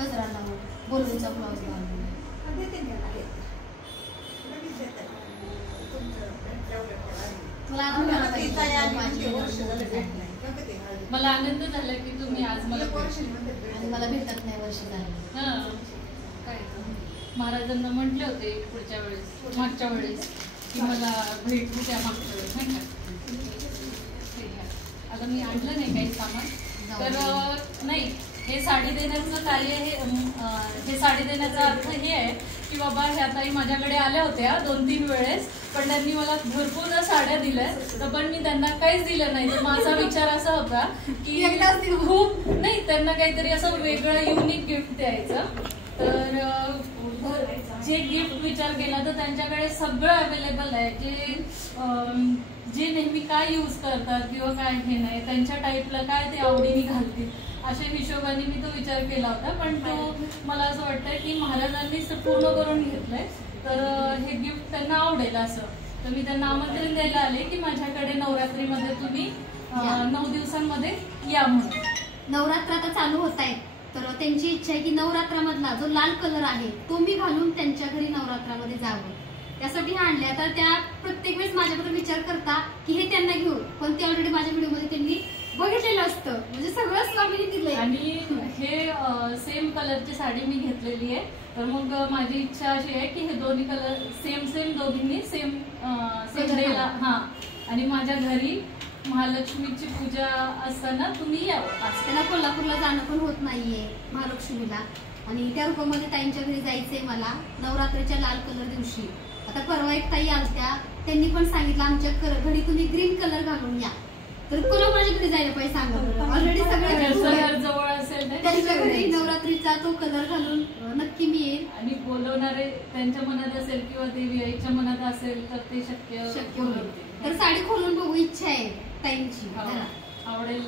गजरा लावून बोलवीचा ब्लाऊज घालून मला आनंद झाला की तुम्ही आज मला भेटत नाही वर्ष झाली. काय महाराजांना म्हटले होते पुढच्या वेळेस मागच्या वेळेस की मला भेट द्या मागच्या वेळेस नाही का. आता मी आणलं नाही काही सामान तर नाही हे साडी देण्याचं कार्य हे साडी देण्याचा अर्थ हे आहे की बाबा ह्या ताई माझ्याकडे आल्या होत्या 2-3 वेळेस पण त्यांनी मला भरपूर साड्या दिल्या तर पण मी त्यांना काहीच दिलं नाही. तर माझा विचार असा होता की खूप नाही त्यांना काहीतरी असं वेगळं युनिक गिफ्ट द्यायचं. तर जे गिफ्ट विचार केला तर त्यांच्याकडे सगळं अवेलेबल आहे जे नेहमी काय यूज करतात किंवा काय हे नाही त्यांच्या टाईपला काय ते आवडीने घालतील अशा हिशोबाने मी तो विचार केला होता. पण तो मला असं वाटतंय की महाराजांनीच पूर्ण करून घेतलंय तर हे गिफ्ट त्यांना आवडेल असं. तर मी त्यांना आमंत्रण द्यायला आले की माझ्याकडे नवरात्रीमध्ये तुम्ही 9 दिवसांमध्ये या म्हणून. नवरात्र आता चालू होत आहे तर त्यांची इच्छा आहे की नवरात्रामधला जो लाल कलर आहे तो मी घालून त्यांच्या घरी नवरात्रामध्ये जावं त्यासाठी आणल्या. तर त्या प्रत्येक वेळेस माझ्याबद्दल विचार करता की हे त्यांना घेऊ पण ते ऑलरेडी माझ्या व्हिडिओमध्ये त्यांनी बघितलेलं असतं म्हणजे सगळं स्वामीने दिलंय. आणि हे सेम कलरची साडी मी घेतलेली आहे तर मग माझी इच्छा अशी आहे की हे दोन्ही कलर सेम दोघींनी सेम डेला आणि माझ्या घरी महालक्ष्मीची पूजा असताना तुम्ही यावं. आज त्यांना कोल्हापूरला जाणं पण होत नाहीये महालक्ष्मीला आणि त्या रूपामध्ये ताईंच्या घरी जायचंय मला नवरात्रीच्या लाल कलर दिवशी. आता परवा एक ताई आलत्या त्यांनी पण सांगितलं आमच्या घरी तुम्ही ग्रीन कलर घालून या. तर कोणाकोणाच्या घरी जायला पाहिजे सांगा. ऑलरेडी सगळं जवळ असेल त्यांच्या घरी नवरात्रीचा तो कलर घालून नक्की मी येईल. आणि बोलवणारे त्यांच्या मनात असेल किंवा देवी आईच्या मनात असेल तर ते शक्य होईल. तर साडी खोलून बघू इच्छा आहे ताईंची. आवडेल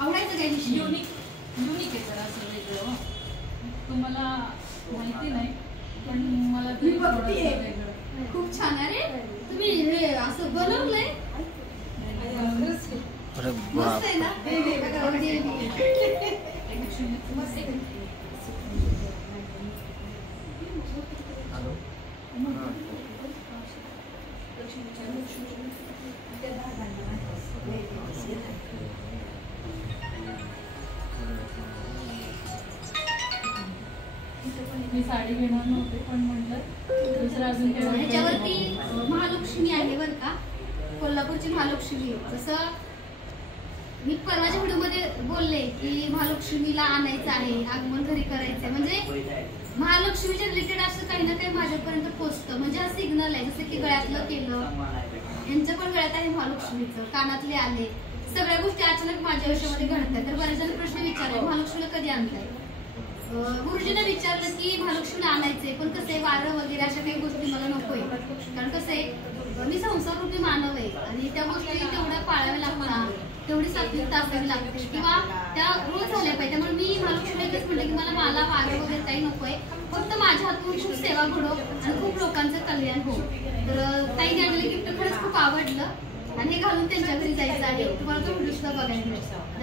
आवडायचं काय युनिक आहे जरा असं वेगळं तुम्हाला माहिती नाही पण मला तरी वेगळं खूप छान आहे. तुम्ही हे असं बनवलंय मस्त आहे ना. मी साडी घेणार नव्हते पण म्हटलं दुसरं अजून ह्याच्यावरती महालक्ष्मी आहे बरं का कोल्हापूरची महालक्ष्मी. जसं मी परवाच्या व्हिडिओमध्ये बोलले की महालक्ष्मीला आणायचं आहे आगमन घरी करायचंय म्हणजे महालक्ष्मीच्या रिलेटेड असं काही ना काही माझ्यापर्यंत पोचतं म्हणजे हा सिग्नल आहे. जसं की गळ्यातलं केलं यांचं पण गळ्यात आहे महालक्ष्मीचं कानातले आले सगळ्या गोष्टी अचानक माझ्या आयुष्यामध्ये घडतात. तर बऱ्याच जण प्रश्न विचारले महालक्ष्मीला कधी आणताय. गुरुजीने विचारलं की महालक्ष्मीला आणायचंय पण कसं आहे वारं वगैरे अशा काही गोष्टी मला नकोय कारण कसं आहे मी संसार रूपी मानव आहे आणि त्या गोष्टी तेवढ्या पाळाव्या लागतात तेवढी सात्विकता असावी लागते किंवा त्या रोज झाल्या पाहिजे. त्यामुळे मी महालक्ष्मीला एकच म्हटलं की मला वारं वगैरे काही नकोय फक्त माझ्या हातून खूप सेवा घडो आणि खूप लोकांचं कल्याण हो. तर ताईने आणलेलं गिफ्ट खरंच खूप आवडलं आणि हे घालून त्यांच्या घरी जायचं आहे. तुम्हाला तो व्हिडिओ सुद्धा बघायला मिळेल.